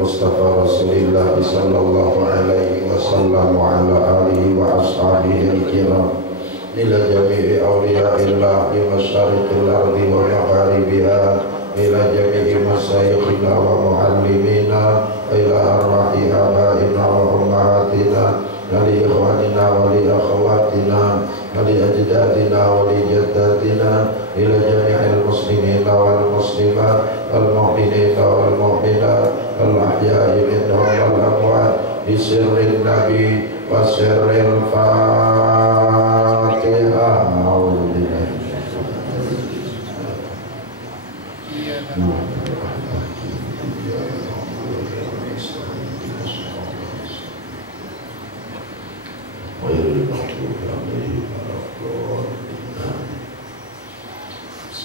Mustafa Rasulillah sallallahu alaihi wasallam wa ala alihi wa ashabihi al-kiram ila jami'i awliyaillah li masyariqil ardi wa magharibiha ila jami'i masyayikhina wa muallimina ila arwahi abaina wa ummahatina li ikhwanina wa li akhawatina wa li ajdadina wa li jaddatina ila jami'il muslimina wal muslimat wal mu'minina wal mu'minat wal ahya'i minhum wal amwat bi sirrin nabi wa sirril Fatihah.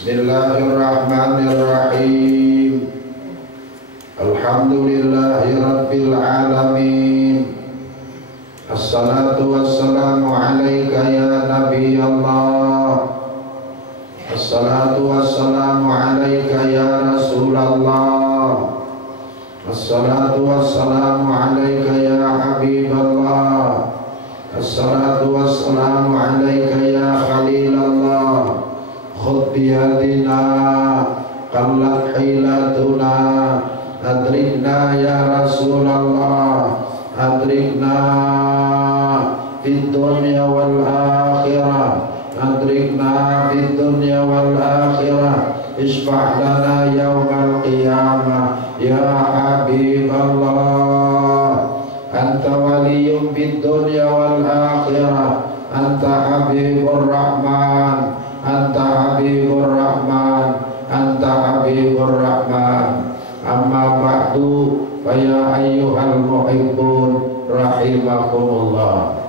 Bismillahirrahmanirrahim. Alhamdulillahi rabbil alamin. Assalatu wassalamu alaika ya Nabi Allah. Assalatu wassalamu alaika ya Rasulullah. Assalatu wassalamu alaika ya Habiballah. Assalatu wassalamu alaika ya Khalilallah. Khudh biyadina qallat hilatuna adrikna ya Rasulullah adrikna fid dunya wal akhirah adrikna fid dunya wal akhirah isfa' lana yawmal qiyamah ya Habiballah anta waliyyun fid dunya wal akhirah anta Habibur Rahman anta Habibur Rahman anta Habibur Rahman amma ba'du fa ya ayyuhal muhibbun rahimakumullah.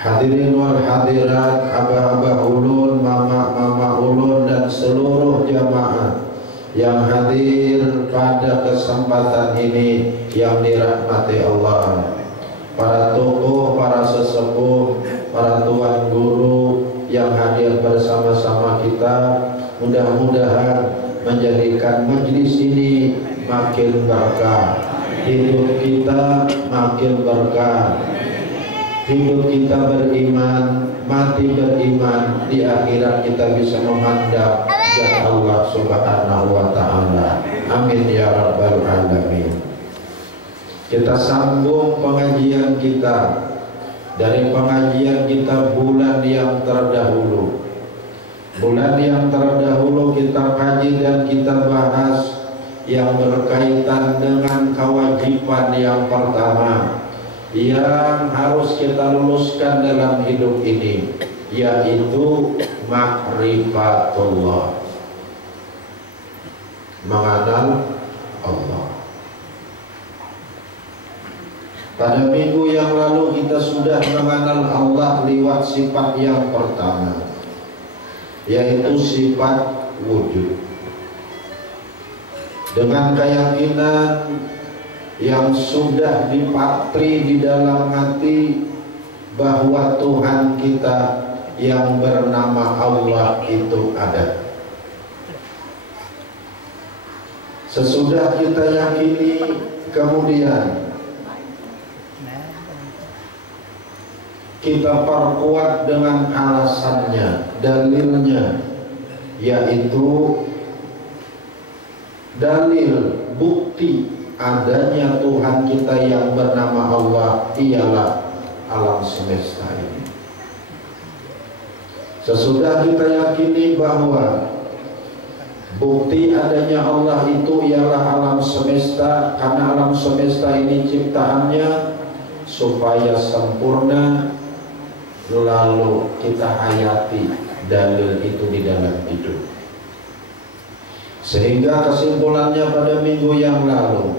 Hadirin wal hadirat, abah-abah ulun, mama-mama ulun dan seluruh jamaah yang hadir pada kesempatan ini yang dirahmati Allah, para tokoh, para sesepuh, para tuan guru yang hadir bersama-sama kita, mudah-mudahan menjadikan majlis ini makin berkah, hidup kita makin berkah, hidup kita beriman, mati beriman, di akhirat kita bisa memandang jannah Allah subhanahu wa ta'ala. Amin ya rabbal alamin. Kita sambung pengajian kita dari pengajian kita bulan yang terdahulu. Bulan yang terdahulu kita kaji dan kita bahas yang berkaitan dengan kewajiban yang pertama yang harus kita luluskan dalam hidup ini, yaitu ma'rifatullah, mengenal Allah. Pada minggu yang lalu kita sudah mengenal Allah lewat sifat yang pertama, yaitu sifat wujud. Dengan keyakinan yang sudah dipatri di dalam hati bahwa Tuhan kita yang bernama Allah itu ada. Sesudah kita yakini, kemudian kita perkuat dengan alasannya, dalilnya, yaitu dalil bukti adanya Tuhan kita yang bernama Allah ialah alam semesta ini. Sesudah kita yakini bahwa bukti adanya Allah itu ialah alam semesta, karena alam semesta ini ciptaannya supaya sempurna, lalu kita hayati dalil itu di dalam hidup. Sehingga kesimpulannya pada minggu yang lalu,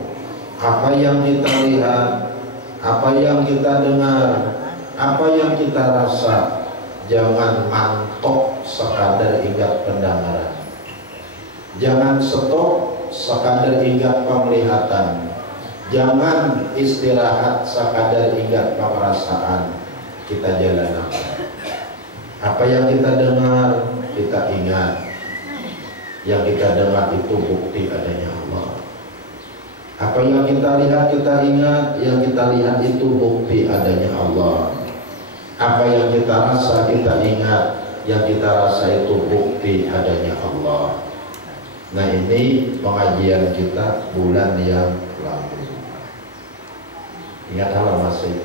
apa yang kita lihat, apa yang kita dengar, apa yang kita rasa, jangan mantok sekadar ingat pendengaran, jangan stop sekadar ingat penglihatan, jangan istirahat sekadar ingat perasaan. Kita jalan apa yang kita dengar, kita ingat. Yang kita dengar itu bukti adanya Allah. Apa yang kita lihat, kita ingat, yang kita lihat itu bukti adanya Allah. Apa yang kita rasa, kita ingat, yang kita rasa itu bukti adanya Allah. Nah, ini pengajian kita bulan yang lalu. Ingat Allah masih?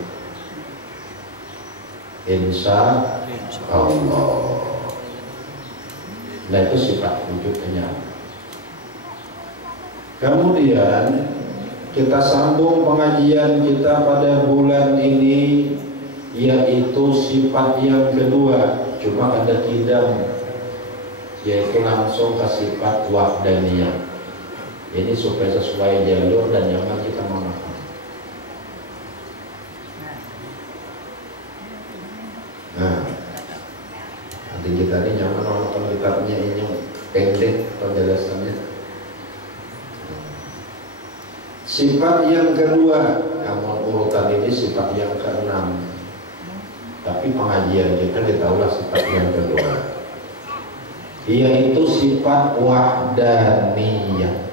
Insya Allah. Nah, itu sifat wujudnya. Kemudian kita sambung pengajian kita pada bulan ini, yaitu sifat yang kedua, cuma ada kidam, yaitu langsung ke sifat wahdaniyah. Ini supaya sesuai jalur dan nyaman kita memahami. Nah, nanti kita ini nyaman kalau kita punya ini pendek penjelasannya. Sifat yang kedua, namun urutan ini sifat yang keenam, tapi pengajian kita ditahulah sifat yang kedua, yaitu sifat wahdaniyah.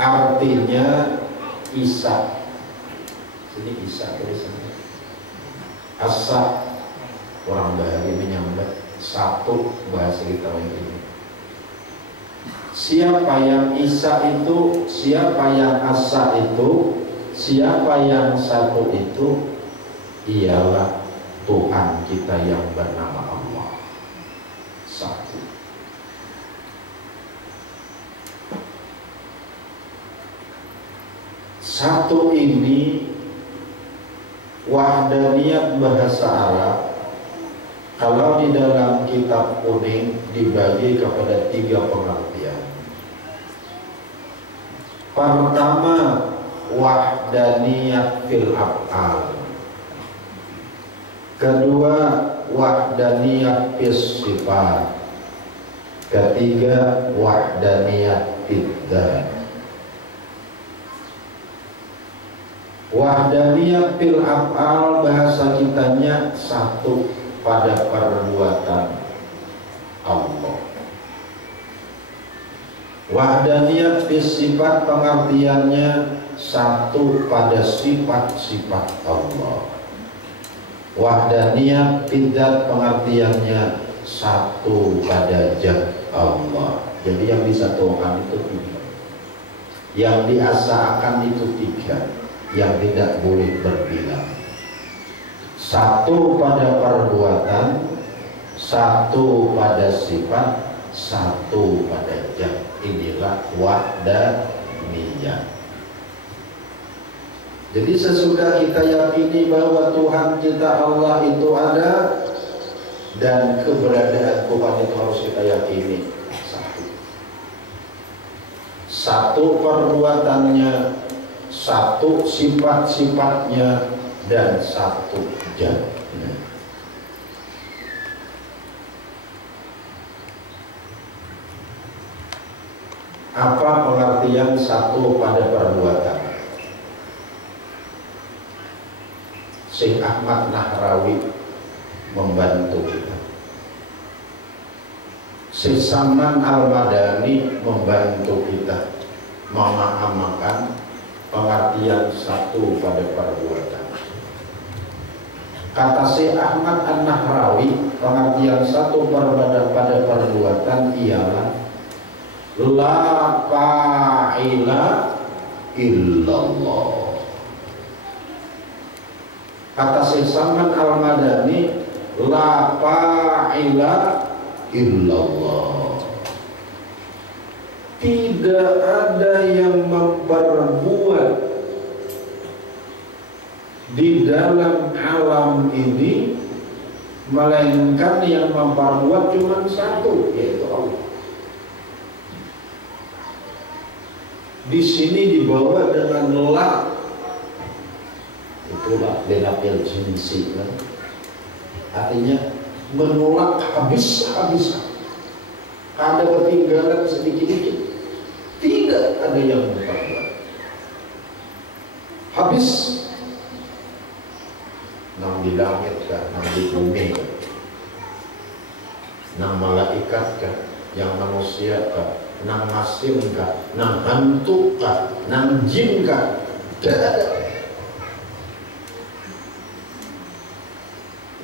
Artinya isa. Sini isa tulisannya. Asa, orang Bali menyambat satu bahasa kita ini. Siapa yang isa itu, siapa yang asa itu, siapa yang satu itu, ialah Tuhan kita yang bernama Allah. Satu. Satu ini wahdaniyat bahasa Arab. Kalau di dalam kitab kuning dibagi kepada 3 pengertian. Pertama, wahdaniyat fil af'al. Kedua, wahdaniyat fis sifat. Ketiga, wahdaniyat fid dzat. Wahdaniyat fil af'al bahasa kitanya satu pada perbuatan Allah. Wahdaniyat fis sifat pengertiannya satu pada sifat-sifat Allah. Wahdaniyat fid dzat pengertiannya satu pada zat Allah. Jadi yang disatukan itu 3, yang diasahkan itu 3, yang tidak boleh berbilang. Satu pada perbuatan, satu pada sifat, satu pada zat. Inilah wahdaniyah. Jadi sesudah kita yakini bahwa Tuhan kita Allah itu ada, dan keberadaan Tuhan itu harus kita yakini satu. Satu perbuatannya, satu sifat-sifatnya, dan satu zatnya. Apa pengertian satu pada perbuatan? Syekh Ahmad Nahrawi membantu kita. Syekh Saman Al-Madani membantu kita memahamakan pengertian satu pada perbuatan. Kata Syekh Ahmad An-Nahrawi, pengertian satu pada perbuatan ialah la fa'ila illallah. Kata Syekh Saman Al-Madani, la fa'ila illallah. Tidak ada yang memperbuat di dalam alam ini, melainkan yang memperbuat cuma satu, yaitu Allah. Di sini dibawa dengan la, itulah lenapil jinsi, kan? Artinya menolak habis-habisan. Ada ketinggalan sedikit-sedikit, tidak ada yang memperbuat. Habis, nang di langit kah, nang di bumi kah, nang malaikat kah, yang manusia kah, nang masin kah, nang hantu kah, nang jin kah, tidak ada.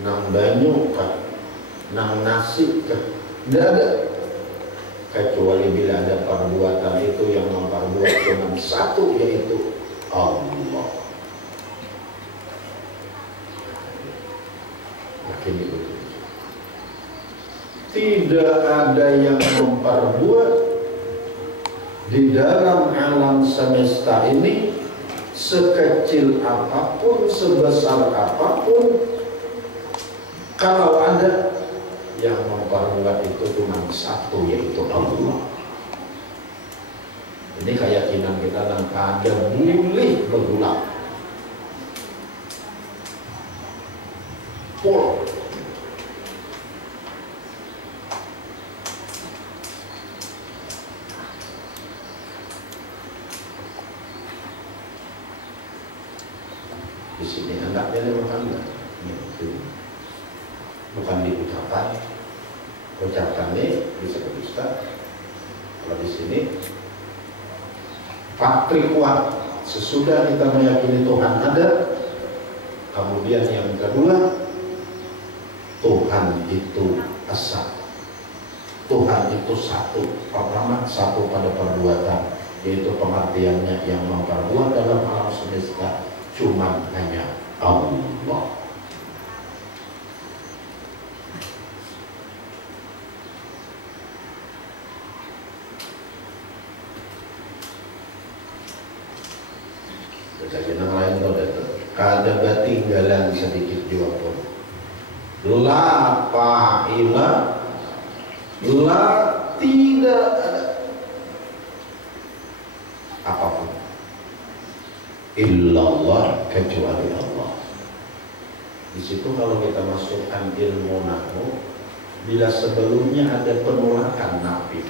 Nang banyu kah, nang nasi kah, tidak ada. Kecuali bila ada perbuatan itu yang memperbuat cuma satu, yaitu Allah. Makin itu. Tidak ada yang memperbuat di dalam alam semesta ini, sekecil apapun, sebesar apapun. Kalau ada yang memperbuat itu cuma satu, yaitu Allah. Ini keyakinan kita dan ada boleh berulang. Pol. Di sini anaknya Muhammad, bukan diucapkan. Ucapannya bisa berdusta. Kalau di sini fakri kuat sesudah kita meyakini Tuhan ada. Kemudian yang kedua, Tuhan itu esa. Tuhan itu satu. Pertama, satu pada perbuatan, yaitu pengertiannya yang memperbuat dalam alam semesta cuma hanya Allah. Keyakinan lain kada ketinggalan sedikit juga pun. La fa'ila, la tidak ada apapun illallah kecuali Allah. Di situ kalau kita masukkan ilmu nahwu, bila sebelumnya ada penolakan nafi,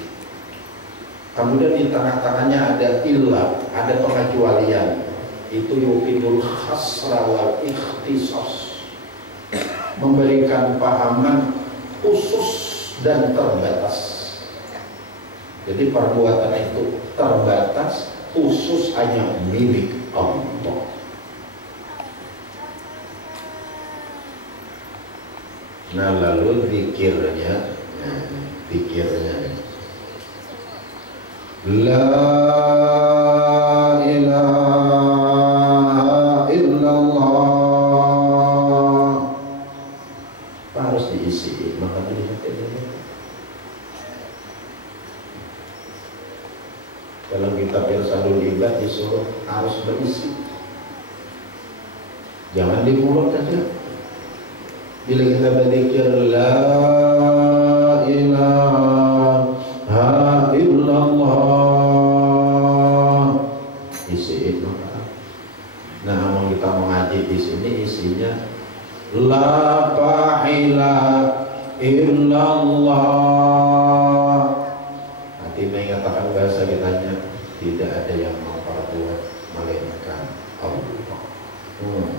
kemudian di tengah-tengahnya ada illah, ada pengecualian, itu yufidul khasra wal ikhtisas, memberikan pahaman khusus dan terbatas. Jadi perbuatan itu terbatas, khusus, hanya milik Allah. Nah lalu zikirnya, la ilaha illallah, harus diisi. Maka dilihat ini, dalam kitab Irsadul Ibad disuruh harus berisi, jangan di mulut saja. Bila kita berzikir la ilaha illallah, isi itu. Nah, kalau kita mengaji di sini isinya la fa'ila illallah. Nanti mengatakan bahasa kitanya tidak ada yang memperbuat melainkan Allah.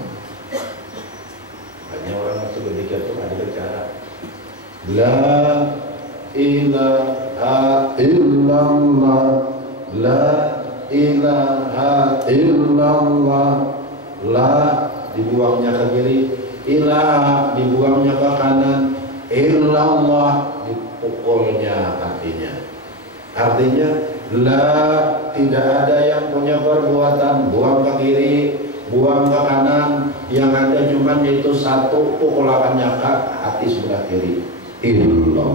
Hanya orang itu berpikir itu ada cara. La ilaha illallah, la ilaha illallah, la dibuangnya ke kiri, ilah dibuangnya ke kanan, illallah dipukulnya artinya. Artinya la tidak ada yang punya perbuatan, buang ke kiri, buang ke kanan, yang ada cuma itu satu, pukulakannya ke hati sebelah kiri, illallah.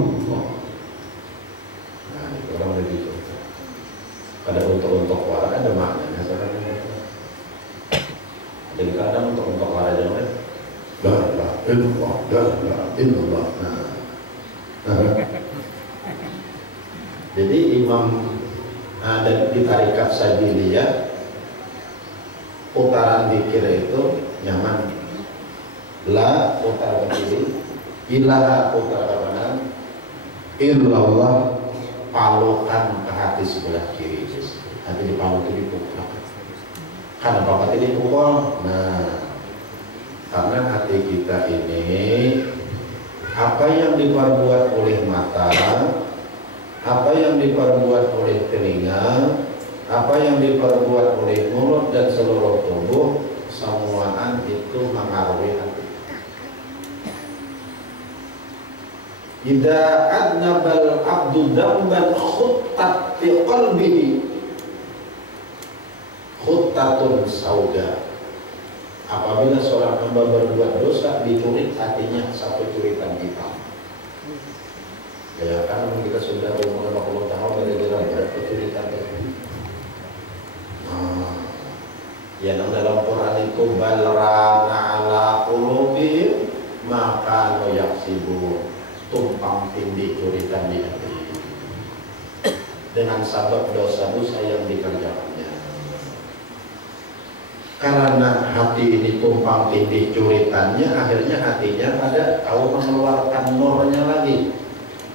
Nah itu orang begitu. Ada untuk wara, ada maknanya sebenarnya. Jadi kadang untuk wara jangan la ilaha illallah. Jadi imam ada di tarikat Sabiliyah, putaran zikir itu nyaman. La putar ke kiri, ilaha putar ke kanan, illallah palukan ke hati sebelah kiri. Hati dipaluk itu dipukul. Kenapa hati dipukul? Nah, karena hati kita ini apa yang diperbuat oleh mata, Apa yang diperbuat oleh telinga, apa yang diperbuat oleh mulut dan seluruh tubuh, semuaan itu mengaruhi hati. Idza adnabal abdu dzamban khuttat fi qalbihi khuttatun sauda. Apabila seorang hamba berbuat dosa, dicurit hatinya satu curitan hitam. Ya kan kita sudah umur 50 tahun gara-gara berapa curitan itu. Yang dalam Quran itu balrana ala qulubihim maka no yaksibu, tumpang tindih curitan di hati dengan sebab dosa-dosa yang dikerjakannya. Karena hati ini tumpang tindih curitannya, akhirnya hatinya pada tahu mengeluarkan nurnya lagi,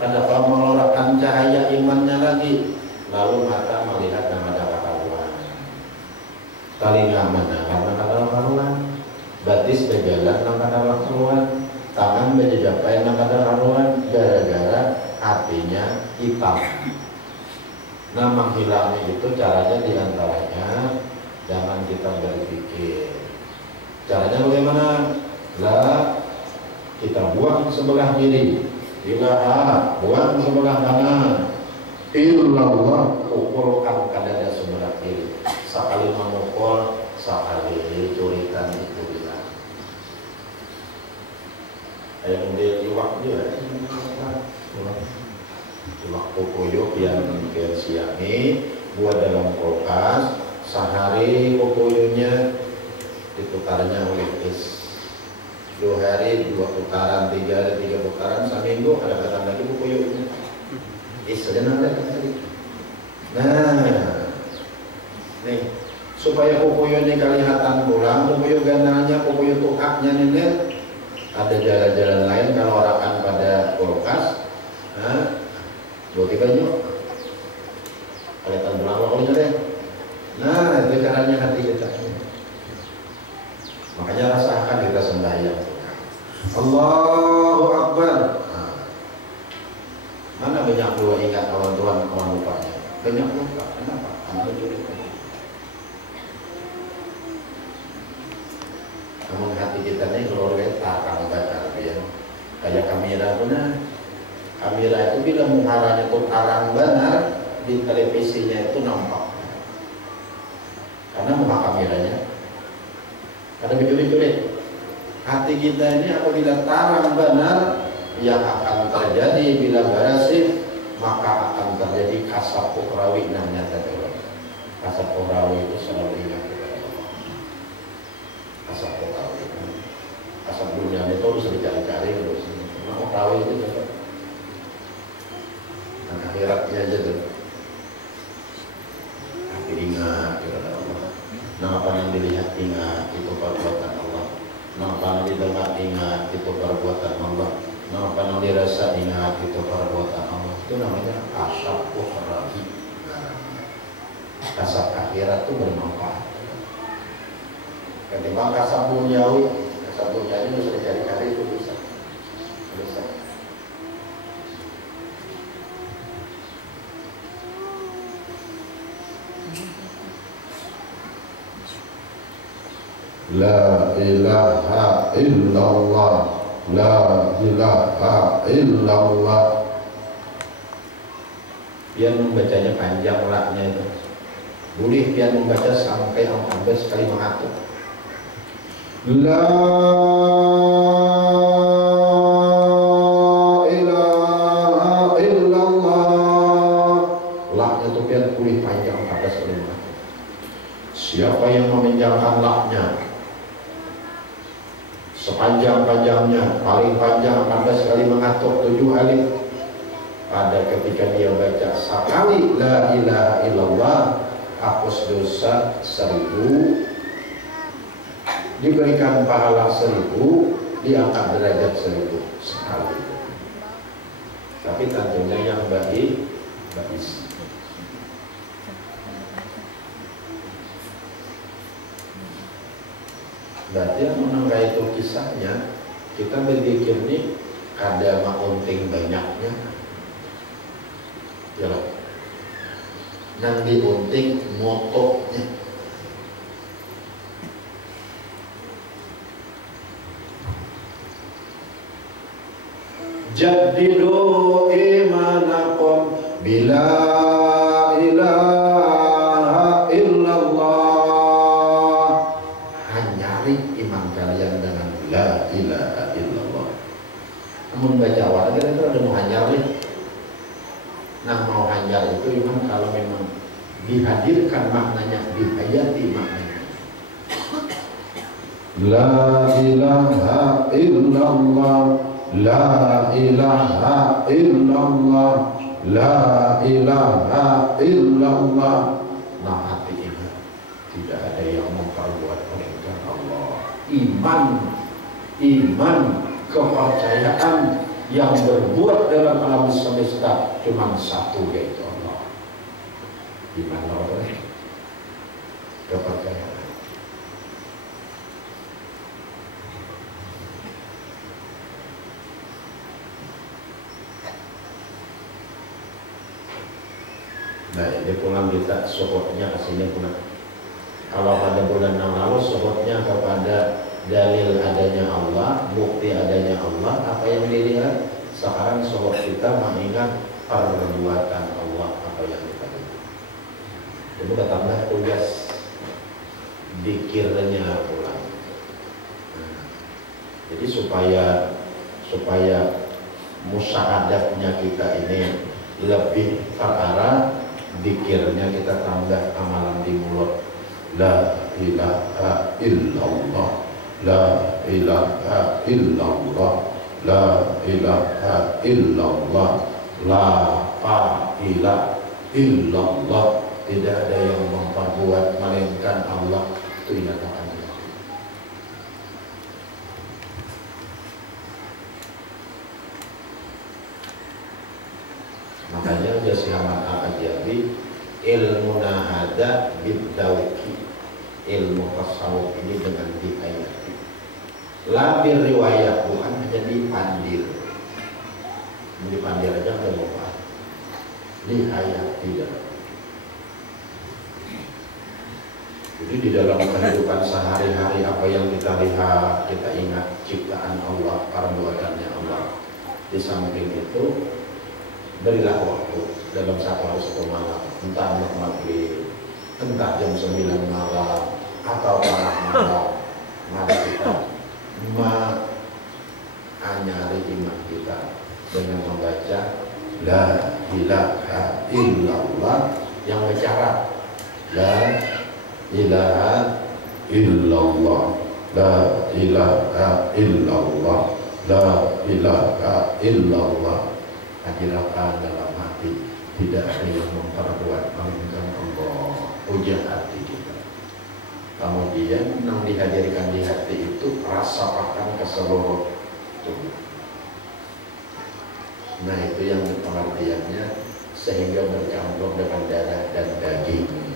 pada mengeluarkan cahaya imannya lagi. Lalu mata melihat yang ada karuan, telinga mendengar yang ada karuan, batis berjalan yang ada karuan, tangan berjajapai yang ada karuan, gara-gara hatinya hitam. Nah, menghilangnya itu caranya diantaranya jangan kita berpikir. Caranya bagaimana? Lah, kita buang sebelah kiri, ilaha, buang sebelah kanan, illallah, pukulkan ke dada sebelah kiri. Sekali memukul, sekali curitan itu hilang. Yang dia iwak juga, iwak kokoyo yang siangi, buat dalam kulkas. Sehari kokoyonya diputarnya oleh is, 2 hari 2 putaran, 3 hari 3 putaran, seminggu ada kata lagi kokoyonya is saja nanti. Nah, nih supaya kokoyonya kelihatan pulang, kokoyo gananya, kokoyo tuhaknya nenek, ada jalan-jalan lain kalau orakan pada kulkas. Nah, buat baju kelihatan pulang kokoyonya deh. Nah, itu caranya hati kita. Makanya rasakan kita sembahyang. Allahu Akbar. Nah, mana banyak dua ingat kawan Tuhan, kawan lupanya. Banyak lupa. Kenapa? Karena curi. Namun hati kita ini keluarga tarang bakar ya. Kayak kamera benar. Kamera itu bila muharanya itu tarang benar, di televisinya itu nampak. Karena muka kameranya ada berjulit-julit. Hati kita ini apabila tarang benar, yang akan terjadi bila berasif, maka akan terjadi kasab ukhrawi namanya tadi. Kasab ukhrawi itu selalu ingat kepada Allah. Kasab ukhrawi, kasab dunia itu harus dicari-cari terus. Nah, ukhrawi itu juga. Dan akhiratnya aja tuh. Hati ingat kepada Allah. Apa yang dilihat ingat itu perbuatan Allah. Apa yang didengar ingat itu perbuatan Allah. Apa yang dirasa ingat itu perbuatan Allah. Itu namanya kasab ukhrawi. Kasab akhirat itu bermanfaat. Ketimbang kasab duniawi, kasab duniawi itu sudah cari-cari itu bisa. La ilaha illallah, la ilaha illallah. Biar membacanya panjang laknya itu. Boleh biar membaca sampai 14 kali mengatur. La ilaha illallah. Laknya itu biar boleh panjang 14 kali mengatur. Siapa yang meminjamkan laknya sepanjang-panjangnya, paling panjang 14 kali mengatur 7 alif, pada ketika dia baca sekali la ilaha illallah, hapus dosa 1000, diberikan pahala 1000, diangkat derajat 1000 sekali. Tapi tentunya yang baik. Berarti yang menangga itu kisahnya, kita berpikir nih ada maunting banyaknya. Ya lah. Nang diunting motonya. Jadidu imanakum bila ilaha illallah. Hanyari iman kalian dengan la ilaha illallah. Namun baca awal kira-kira ada mau hanyar nih. Nah mau hanyar itu iman kalau memang dihadirkan maknanya, dihayati maknanya. La ilaha illallah, la ilaha illallah, la ilaha illallah. Nah hati iman, tidak ada yang memperbuat melainkan Allah. Iman, kepercayaan yang berbuat dalam alam semesta cuma satu, yaitu Allah. Iman Allah, kepercayaan. Nah ini pulang kita sokotnya aslinya pulang. Kalau pada bulan yang lalu sokotnya kepada dalil adanya Allah, bukti adanya Allah, apa yang dilihat? Sekarang sokot kita mengingat perbuatan Allah, apa yang kita lihat. Jadi kita tambah tugas dikirnya pulang. Nah, jadi supaya musyahadatnya kita ini lebih terarah, dikirnya kita tambah amalan di mulut. La ilaha illallah, la ilaha illallah, la ilaha illallah, la ilaha illallah. Tidak ada yang memperbuat melainkan Allah. Itu ingatkan. Makanya Syekh Ahmad Al-Ajabi ilmu nahada bidawki, ilmu tasawuf ini dengan dihayati. Labir riwayat bukan hanya dipandir. Dipandir aja nggak lupa. Dihayati dalam. Jadi di dalam kehidupan sehari-hari apa yang kita lihat, kita ingat ciptaan Allah, perbuatannya Allah. Di samping itu berilah waktu dalam satu malam, entah maghrib, entah jam 9 malam atau tengah malam, mari kita menyari iman kita dengan membaca la ilaha illallah, yang bicara la ilaha illallah, la ilaha illallah, la ilaha illallah. Hadiratkan dalam hati, tidak ada yang memperbuat melainkan Allah. Ujian hati kita. Kemudian yang dihadirkan di hati itu rasakan ke seluruh tubuh. Nah itu yang pengertiannya, sehingga bercampur dengan darah dan daging.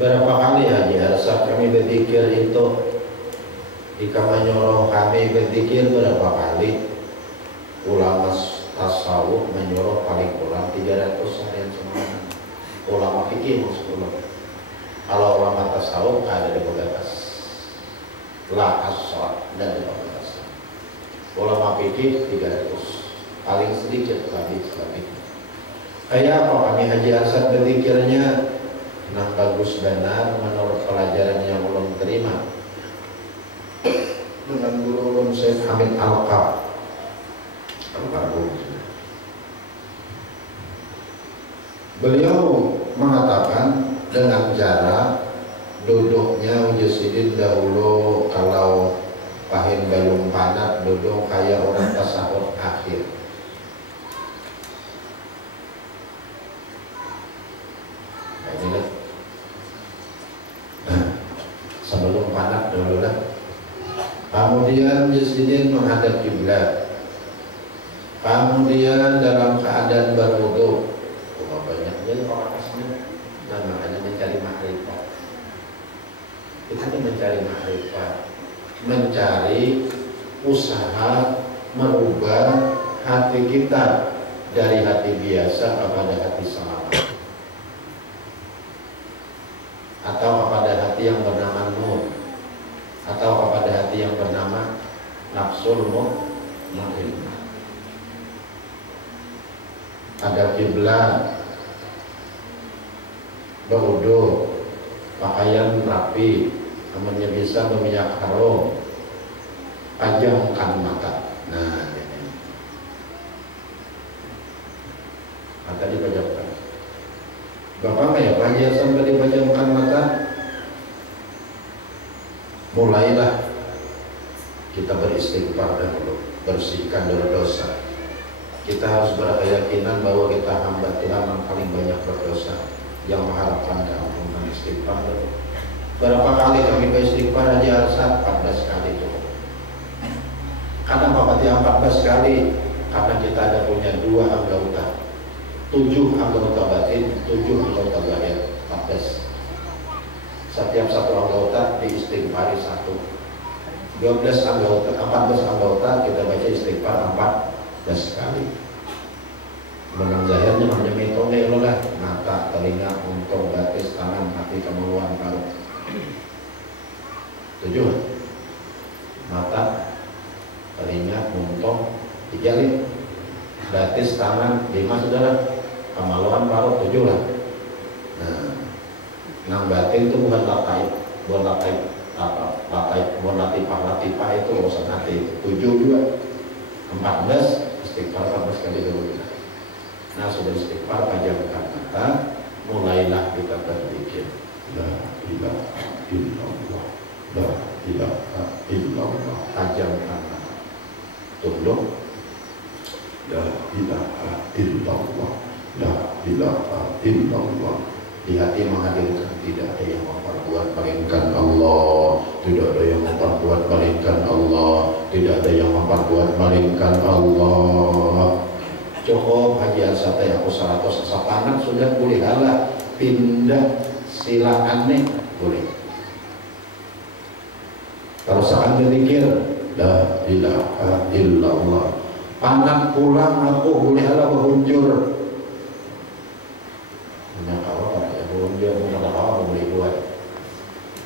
Berapa kali Haji Arsad kami berzikir itu, jika menyuruh kami berzikir berapa kali? Ulama tasawuf menyuruh paling kurang 300 harian semalam. Ulama fikih 10. Kalau ulama tasawuf ada di beberapa la asal dan di beberapa. Ulama fikih 300, paling sedikit lebih. Kayak apa kami Haji Arsad berzikirnya? Nah bagus benar menurut pelajaran yang ulun terima dengan guru ulun Syekh Hamid Al-Qab. Beliau mengatakan dengan cara duduknya Ujisidin dahulu, kalau pahin belum panat duduk kayak orang tasawuf akhir. Sebelum panat dulu lah. Kemudian Ujisidin menghadap kiblat. Kemudian dalam keadaan berwudu. Banyaknya orang asli. Namanya mencari makrifat. Kita mencari makrifat. mencari usaha merubah hati kita dari hati biasa kepada hati selamat, atau kepada hati yang bernama nur, atau kepada hati yang bernama nafsul mutmainnah. Ada kiblat, berwudu, pakaian rapi, namanya bisa berminyak harum, pajangkan mata. Nah, ini mata dipajamkan. Bapak nggak ya pajak sampai dipajamkan mata? Mulailah kita beristighfar dahulu, bersihkan dari dosa. Kita harus berkeyakinan bahwa kita hamba Tuhan yang paling banyak berdosa, yang mengharapkan keampunan. Istighfar. Berapa kali kami beristighfar aja? 14 kali cukup. Karena Bapak tiap 14 kali, karena kita ada punya 2 anggota, 7 anggota batin, 7 anggota zahir, 14. Setiap satu anggota diistighfari 1. 12 anggota, 14 anggota kita baca istighfar 14 kali. Menang zahirnya namanya mitone lah, mata, telinga, untung, batis, tangan, hati, kemaluan, paru. 7. Mata, telinga, untung, 3, batis, tangan, 5 saudara, kemaluan, paru, 7 lah. Nah, nang batin itu bukan latai, bukan latifah itu urusan hati. 7 juga, 14 istighfar 14 kali dulu. Nah, sudah istighfar, pajamkan mata, mulailah kita berzikir. La ilaha illallah, la ilaha illallah. Pajamkan mata, tunduk. La ilaha illallah, la ilaha illallah. Di hati menghadirkan tidak ada yang memperbuat melainkan Allah, tidak ada yang memperbuat melainkan Allah, tidak ada yang memperbuat melainkan Allah. Cukup haji asate aku 100 sapangan sudah boleh halah, pindah silakan nih boleh. Terus akan berzikir la ilaha illallah. Anak pulang aku boleh halah berhujur. Dia mengenal apa boleh buat,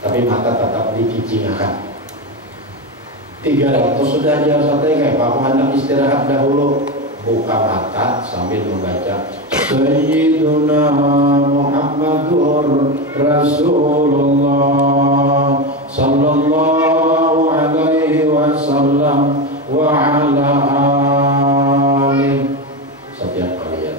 tapi mata tetap dicicingkan. 300 sudah dia santai kayak Pak Anak istirahat dahulu, buka mata sambil membaca Sayyiduna Muhammadur Rasulullah sallallahu alaihi wasallam wa ala alihi. Setiap kali ya.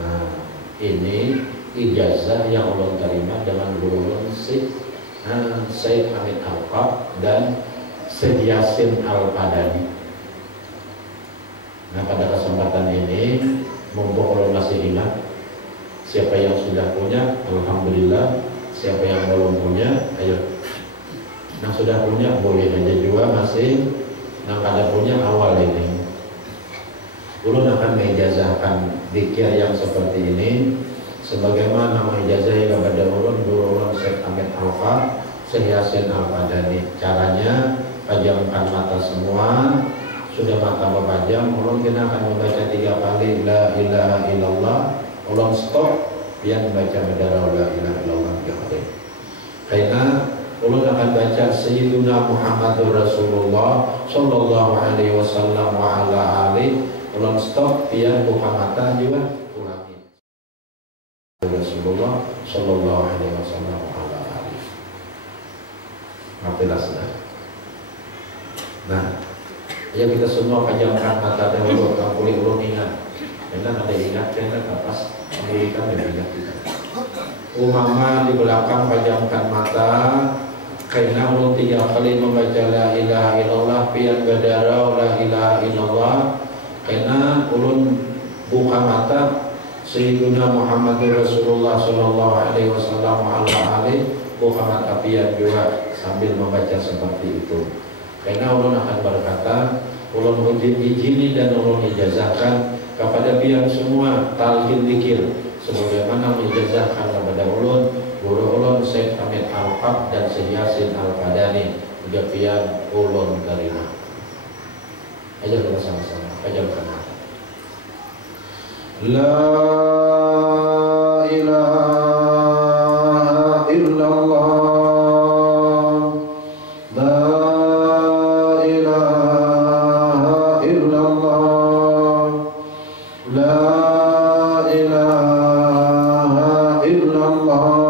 Nah, ini ijazah yang Allah terima dengan guru Syekh Hamid Al-Qab dan Syekh Yasin Al-Padani. Nah, pada kesempatan ini mumpung Allah masih ingat, siapa yang sudah punya alhamdulillah, siapa yang belum punya ayo. Nah, sudah punya boleh aja juga masih, nah kada punya awal ini. Ulun akan mengijazahkan zikir yang seperti ini sebagaimana nama ijazah yang kepada ulun guru ulun Syekh Hamid Al-Qab, Syekh Yasin Al-Padani. Caranya pejamkan mata semua, sudah mata berpajam, ulun kita akan membaca 3 kali la ilaha illallah, ulun stop, biar membaca medara la ilaha illallah 3 kali. Karena ulun akan baca Sayyiduna Muhammadur Rasulullah sallallahu alaihi wasallam wa ala alihi. Ulun stop, biar buka mata juga ulangi Rasulullah sallallahu alaihi wasallam ala alihi. Ngertilah sudah. Nah, ya kita semua pejamkan mata dahulu, tak boleh ulun ingat. Karena ada ingat, karena pas memberikan dan ingat kita. Umama di belakang pejamkan mata. Karena ulun 3 kali membaca la ilaha illallah, biar gadara la ilaha illallah. Karena ulun buka mata Sayyiduna Muhammadur Rasulullah sallallahu alaihi wasallam ala alihi, buka mata pian juga sambil membaca seperti itu. Karena ulun akan berkata, ulun izini dan ulun ijazahkan kepada pian semua talqin zikir sebagaimana menijazahkan kepada ulun guru ulun Syekh Hamid Al-Qab Alqab dan Syekh Yasin Al-Padani gapian ulun terima. Aja kita sama-sama pejamkan mata. La ilaha illallah, la ilaha illallah, la ilaha illallah.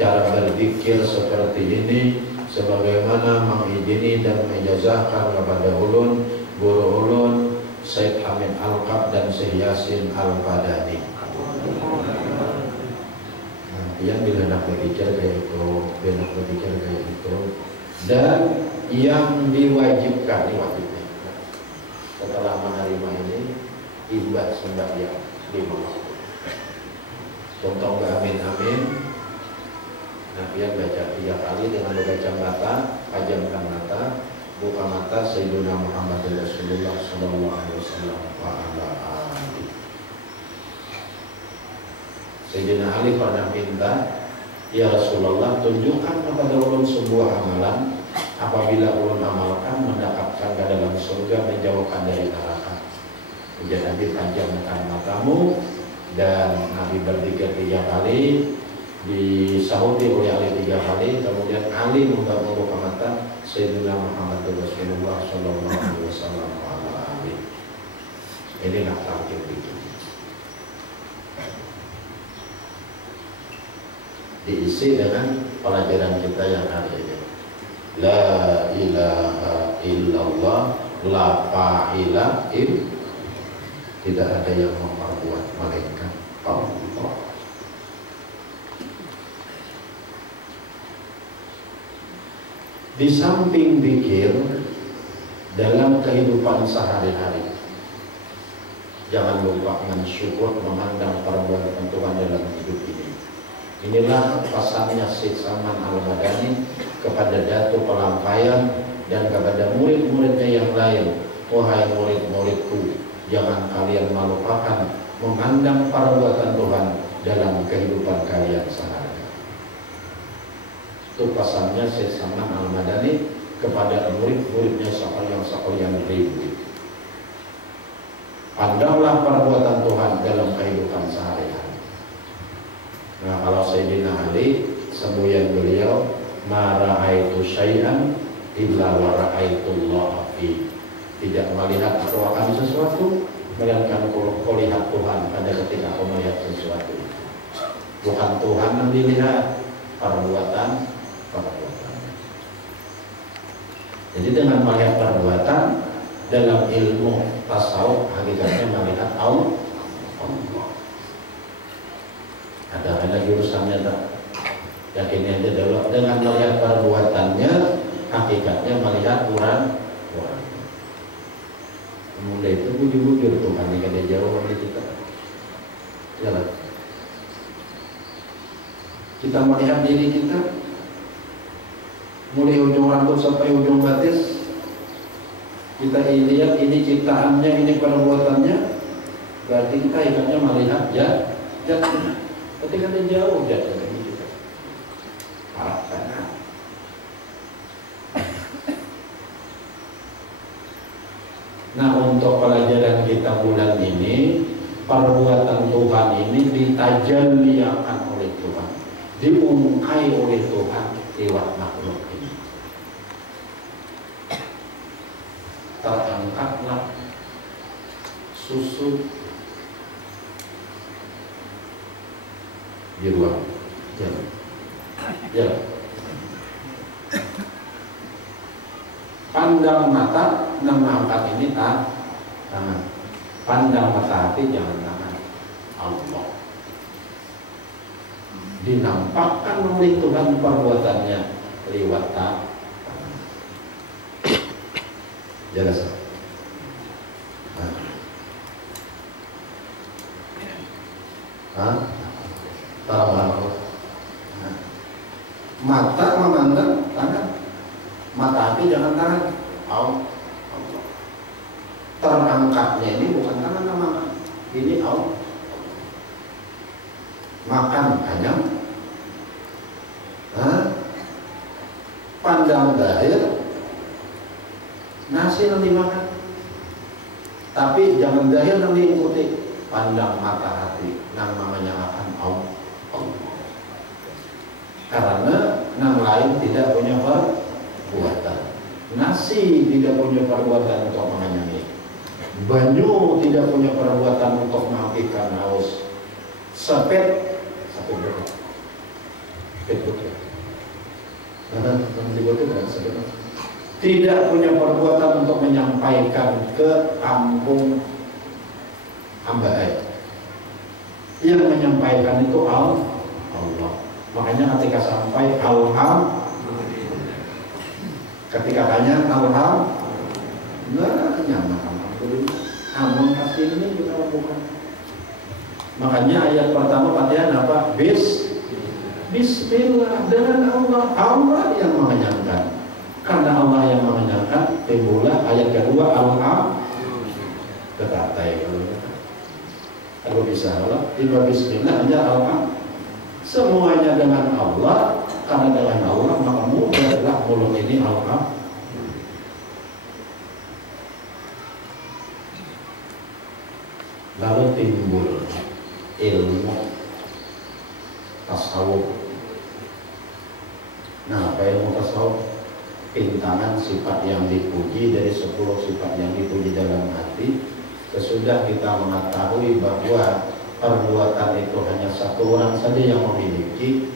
Cara berpikir seperti ini sebagaimana mengizini dan menjazahkan kepada ulun, guru ulun Syekh Hamid Alqab dan Syekh Yasin Al-Padani. Yang bila nak berbicara kayak itu, dan yang diwajibkan setelah menerima ini ibadah sembahyang 5 waktu. Contoh amin amin. Nah, dia baca 3 kali dengan membaca mata, pejamkan mata, buka mata Sayyidina Muhammad Rasulullah sallallahu alaihi wasallam wa ala alihi. Sayyidina Ali pernah minta, ya Rasulullah, tunjukkan kepada ulun sebuah amalan, apabila ulun amalkan mendapatkan ke dalam surga, menjauhkan dari neraka. Kemudian Nabi pejamkan matamu dan Nabi berzikir 3 kali. Disahuti oleh Ali 3 kali, kemudian Ali membuka mata Sayyidina Muhammad Rasulullah sallallahu alaihi wasallam wa ala alihi. Ini nak target itu. Diisi dengan pelajaran kita yang hari ini. La ilaha illallah, la fa'ila il. Tidak ada yang memperbuat malaikat Allah. Di samping zikir dalam kehidupan sehari-hari, jangan lupa mensyukur, memandang perbuatan Tuhan dalam hidup ini. Inilah pesannya Syekh Saman Al-Madani kepada Datuk Pelampaian dan kepada murid-muridnya yang lain. Wahai murid-muridku, jangan kalian melupakan memandang perbuatan Tuhan dalam kehidupan kalian sehari-hari. Itu pesannya Syekh Saman Al-Madani kepada murid-muridnya yang ribu. Pandanglah perbuatan Tuhan dalam kehidupan sehari-hari. Nah, kalau Sayyidina Ali semboyan beliau, ma ra'aitu syai'an illa wa ra'aitullah fi. Tidak melihat aku akan sesuatu, melainkan kau lihat Tuhan pada ketika kau melihat sesuatu. Bukan Tuhan yang dilihat, perbuatan. Jadi dengan melihat perbuatan dalam ilmu tasawuf, hakikatnya melihat Allah. Ada jurusannya tak? Yakin aja dulu. Dengan melihat perbuatannya, hakikatnya melihat orang. Mulai itu bujur-bujur Tuhan yang ada jauh dari kita. Jalan. Kita melihat diri kita, mulai ujung rambut sampai ujung batis, kita lihat ini ciptaannya, ini perbuatannya, berarti kita ikannya melihat jatuh. Ketika dia jauh jatuh dari kita, harapkan. Nah, untuk pelajaran kita bulan ini, perbuatan Tuhan ini ditajalliakan oleh Tuhan, diungkai oleh Tuhan lewat makhluk ini. terangkatlah susu di ruang jalan. Pandang mata nama angkat ini tangan. Pandang mata hati jangan tangan. Allah dinampakkan oleh Tuhan perbuatannya lewat tangan. Jelas? Mata memandang tangan, mata hati jangan tangan. Allah. Terangkatnya ini bukan tangan sama, ini Allah. Makan hanya pandang dahir nasi nanti makan, tapi jangan dahir nanti ikuti. Pandang mata hati namanya makan Allah. Karena yang lain tidak punya perbuatan. Nasi tidak punya perbuatan untuk mengenyangi. Banyu tidak punya perbuatan untuk menghentikan haus. Sepet berapa? Tidak punya perbuatan untuk menyampaikan ke kampung hamba. Yang menyampaikan itu Allah. Makanya ketika sampai ketika tanya nggak nyaman, amun kasih ini kita lakukan. Makanya ayat pertama Fatihah apa? Bismillah, dengan Allah yang mengenyangkan. Karena Allah yang mengenyangkan, timbullah ayat kedua ketatai kalau bisa Allah, tiba Bismillah aja semuanya dengan Allah. Karena dengan Allah maka mudahlah mulut ini Allah. Lalu timbul ilmu tasawuf. Nah, apa ilmu tasawuf? Pintangan sifat yang dipuji dari 10 sifat yang dipuji dalam hati. Sesudah kita mengetahui bahwa perbuatan itu hanya satu orang saja yang memiliki,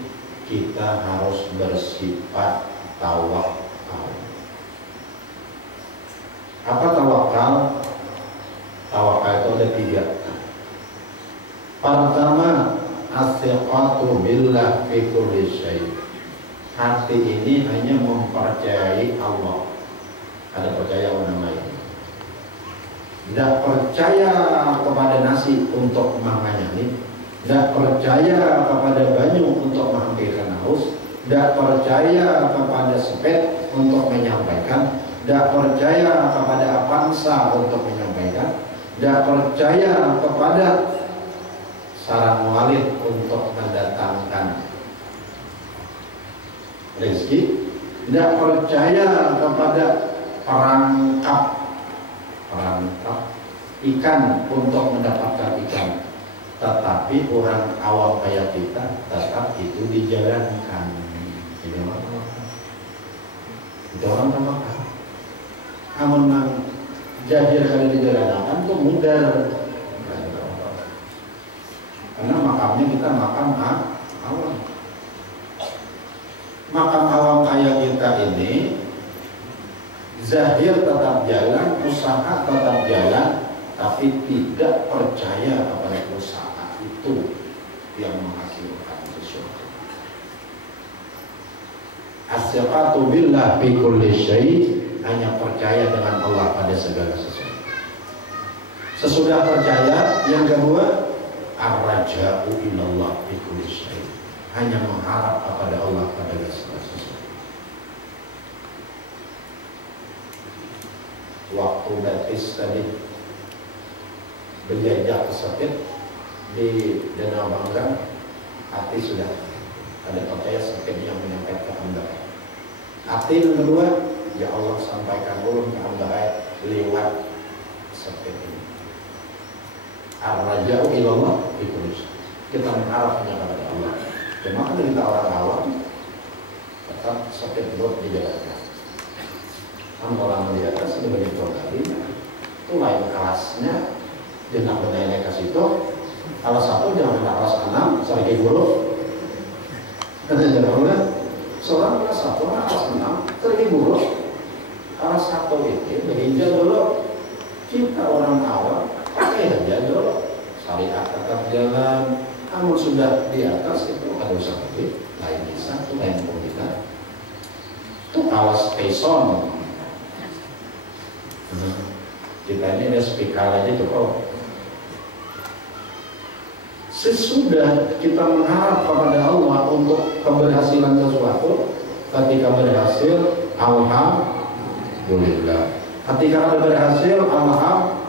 kita harus bersifat tawakal. Apa tawakal? Tawakal itu ada 3. Pertama, as-siqatu billah fi kulli syai'. Hati ini hanya mempercayai Allah. Ada percaya orang lain. Tidak percaya kepada nasi untuk mengenyangkan, tidak percaya kepada banyu untuk menghentikan haus, tidak percaya kepada sepet untuk menyampaikan, tidak percaya kepada apansa untuk menyampaikan, tidak percaya kepada sarang walid untuk mendatangkan rezeki, tidak percaya kepada perangkap ikan untuk mendapatkan ikan. Tetapi orang awam kayak kita tetap itu dijalankan. Itu orang tawakal. Amun jajir kali dijalankan itu mudah. Karena makamnya kita makam awam. Makam awam kayak kita ini zahir tetap jalan, usaha tetap jalan, tapi tidak percaya kepada usaha itu yang menghasilkan sesuatu. As-siqatu billah fi kulli syai', hanya percaya dengan Allah pada segala sesuatu. Sesudah percaya, yang kedua, ar-raja'u ilallah fi kulli syai', hanya mengharap kepada Allah pada segala sesuatu. Waktu Batis tadi berjajak ke Sepet di Danau Banggang, hati sudah ada percaya Sepet yang menyampaikan Anda. Hati yang kedua, ya Allah sampaikan ulun ke Anda lewat Sepet ini. Ar-raja'u ilallah itu kita mengharap hanya kepada Allah. Cuma kan kita orang awam tetap Sepet buat dijalankan. orang di atas itu banyak kali itu lain kelasnya jangan benar kasih itu kelas 1 jangan benar kelas 6 sebagai guru karena seorang kelas 1 kelas 6 sebagai guru kelas 1 itu berinjak dulu kita orang awam pakai aja dulu syariat tetap jalan namun sudah di atas itu ada usaha lain bisa itu lain pembina itu kelas peson kita ini ada speaker aja tuh kok sesudah kita mengharap kepada Allah untuk keberhasilan sesuatu ketika berhasil alhamdulillah ketika ada berhasil alhamdulillah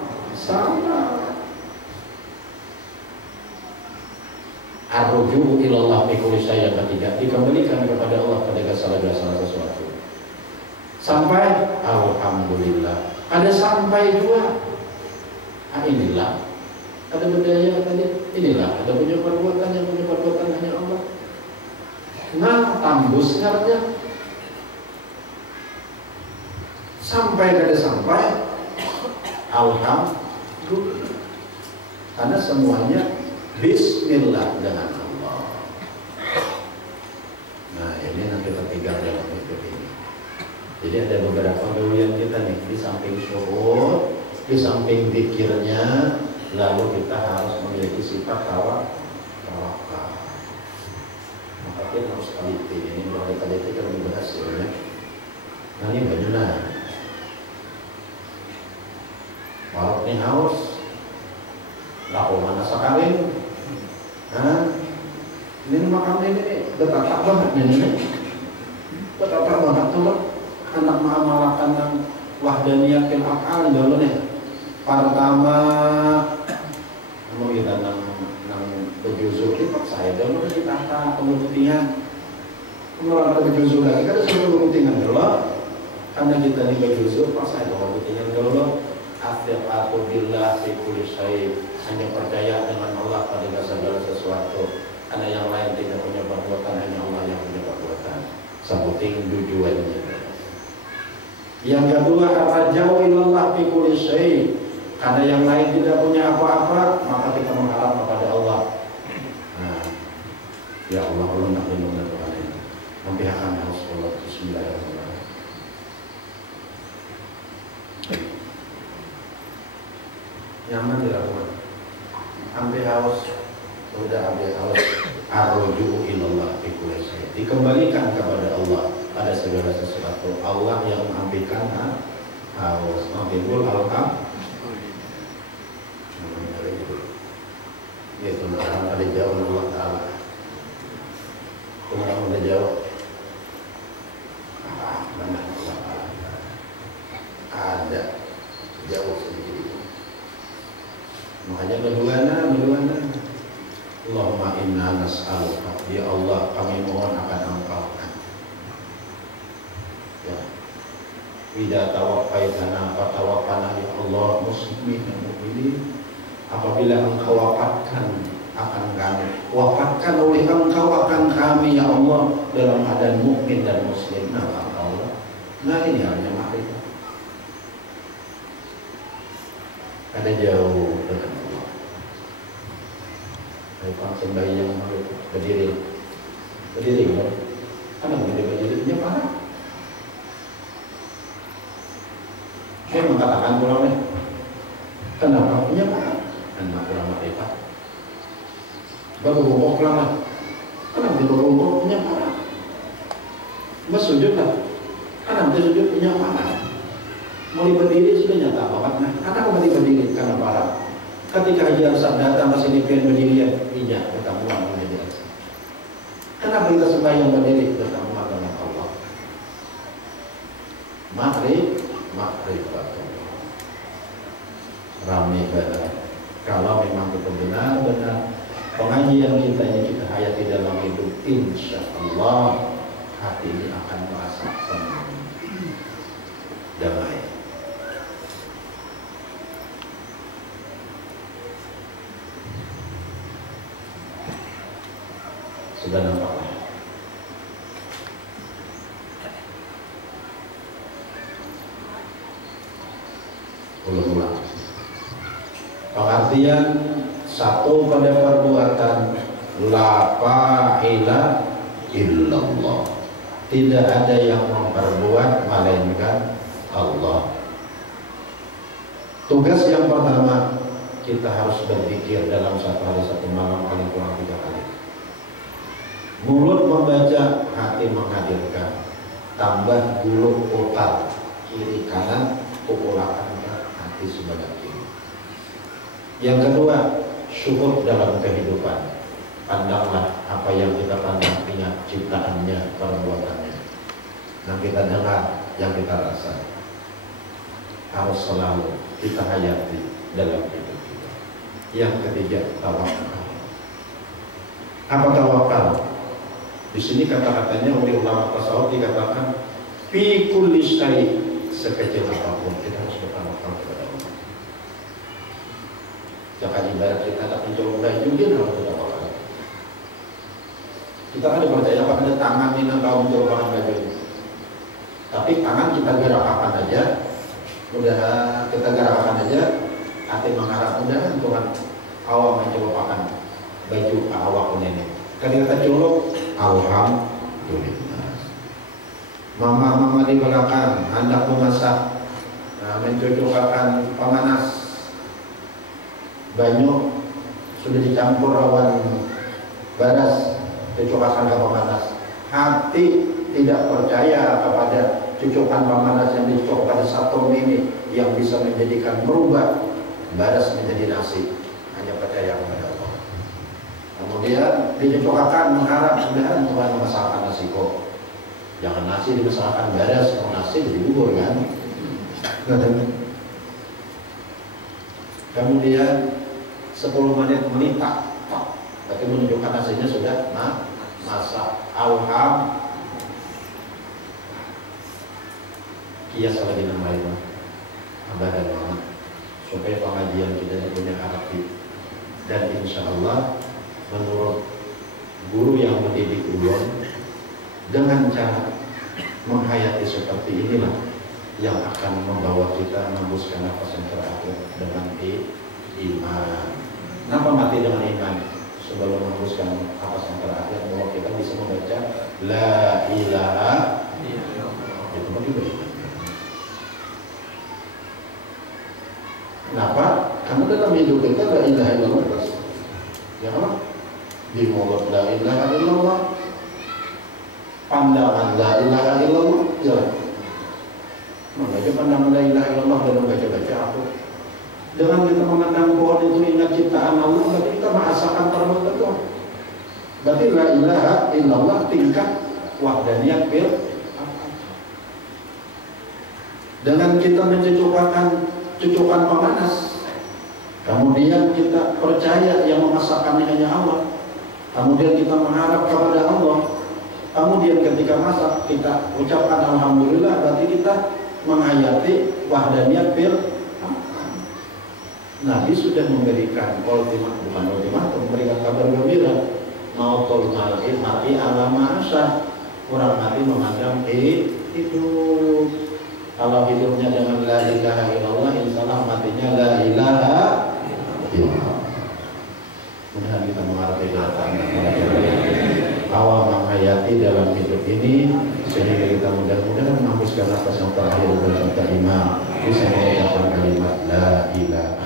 arruju ilallah fi kulli syai' yang ketiga dikembalikan kepada Allah pada segala sesuatu sampai alhamdulillah ada sampai juga inilah ada berdaya tadi inilah ada punya perbuatan yang punya perbuatan hanya Allah nah tambus artinya sampai kada sampai alhamdulillah karena semuanya bismillah dengan Allah. Nah ini nanti ketiga dalam hidup ini. Jadi ada beberapa kemuliaan kita nih di samping syukur, di samping zikirnya, lalu kita harus memiliki sifat tawakal. Maka kita harus teliti. Ini mulai teliti kan lebih berhasil ya. Nah ini bagaimana? Walau ini haus, laku mana sekali? Ini makam ini betapa banget ini betapa banget tuh anak mengamalkan yang wahdaniyah fil af'al dulu nih pertama mau kita nang berjuzur itu saya dulu kita pembuktian mengeluarkan berjuzur lagi kan sudah pembuktian dulu karena kita di berjuzur pas saya pembuktian dulu asyhadu billah fi kulli syai' hanya percaya dengan Allah pada segala sesuatu karena yang lain tidak punya perbuatan hanya Allah yang punya perbuatan sebutin tujuannya yang kedua arrajau ilallah fi kulli syai' karena yang lain tidak punya apa-apa maka kita mengharap kepada Allah nah ya Allah Allah nak lindungi Tuhan ini nanti akan harus sholat bismillahirrahmanirrahim nyaman di rumah ambil haus sudah ambil haus arruju ilallah fi kulli syai' dikembalikan kepada Allah pada segala sesuatu Allah yang mengambilkan haus mengambil alhamdulillah itu orang ada jauh Allah Ta'ala orang ada jauh mana Allah Ta'ala ada jauh sendiri makanya berduana Allahumma inna nas'aluka ya Allah kami mohon akan Engkau ya idza tawaffaitana fatawaffana ya Allah muslimin mu'minin apabila Engkau wafatkan akan kami wafatkan oleh Engkau akan kami ya Allah dalam keadaan mukmin dan muslim Allah nah ini hanya makrifat ada jauh dengan Allah Pak sembahyang berdiri kan? Karena berdirinya parah. Saya mengatakan pulang nih, kenapa punya parah? Dan ulama Pak, baru bongkok lama, kenapa bongkok punya parah? Mas sujud lah, kenapa sujud punya parah? Mau berdiri sudah nyata banget, nah kenapa mau berdiri karena parah? Ketika Haji Arsad datang ke sini pengen berdiri ya, iya bertamuan dengan Haji Arsad. Kenapa kita sembahyang berdiri bertamuan dengan Allah? Makrifat Rame banget. Kalau memang kita benar-benar pengajian kita ini kita hayati dalam hidup, insya Allah hati ini akan merasa tenang, damai. Sudah nampak lah. Ulang-ulang. Pengertian satu pada perbuatan la fa'ila illallah. Tidak ada yang memperbuat melainkan Allah. Tugas yang pertama, kita harus berzikir dalam satu hari satu malam paling kurang 3 kali. Mulut membaca, hati menghadirkan. Tambah bulu otak kiri kanan, pukulakan ke hati sebelah kiri. Yang kedua, syukur dalam kehidupan. Pandanglah apa yang kita pandang, ingat ciptaannya, perbuatannya. Yang kita dengar, yang kita rasa, harus selalu kita hayati dalam hidup kita. Yang ketiga, tawakal. Apa tawakal? Di sini kata-katanya oleh ulama tasawuf dikatakan fi kulli syai', sekecil apapun kita harus bertawakal kepada Allah. Jangan ibarat kita ada pinjam baju kita harus bertawakal. Kita ada percaya pada tangan ini kalau mencoba baju. Tapi tangan kita gerakkan aja, udah kita gerakkan aja, hati mengharap mudah Tuhan awak mencoba baju awak ini. Ketika kita colok, alhamdulillah. Mama-mama di belakang hendak memasak, mencocokkan pemanas, banyak sudah dicampur awan baras, dicocokkan ke pemanas. Hati tidak percaya kepada cucukan pemanas yang dicocok pada satu ini yang bisa menjadikan merubah baras menjadi nasi. Hanya percaya kepada Allah. Kemudian dicocokkan mengharap mudahan Tuhan memasakan nasi kok. Jangan nasi dimasakan baras, kalau nasi jadi bubur kan. Kemudian 10 menit melintah, berarti menunjukkan nasinya sudah masak. Alhamdulillah. Kias lagi nama itu abah dan mama supaya pengajian kita punya arti. Dan insya Allah menurut guru yang mendidik ulun, dengan cara menghayati seperti inilah yang akan membawa kita menembuskan nafas yang terakhir dengan iman. Kenapa mati dengan iman? Sebelum menembuskan nafas yang terakhir bahwa kita bisa membaca la ilaha illallah. Itu bagaimana? Kenapa? Karena dalam hidup kita la ilaha illallah terus. Ya kan? Di mulut la ilaha illallah, pandangan la ilaha illallah, jalan. Membaca pandangan la ilaha illallah dan membaca-baca aku. Dengan kita memandang pohon itu ingat ciptaan Allah, berarti kita merasakan perbuatan Tuhan. Berarti la ilaha illallah tingkat wahdaniyah bil. Dengan kita cucukan pemanas, kemudian kita percaya yang memasakkannya hanya Allah, kemudian kita mengharap kepada Allah, kemudian ketika masak kita ucapkan alhamdulillah, berarti kita menghayati wahdaniyah bil. Nabi sudah memberikan memberikan kabar gembira, mautul mar'i ala ma'asah, orang mati memandang hidup. Kalau hidupnya dengan la ilaha illallah, insyaallah matinya la ilaha illallah. Mudah kita mengerti awal menghayati dalam hidup ini sehingga kita mudah-mudahan menghembuskan nafas yang terakhir bersama iman bisa mengucapkan kalimat la ilaha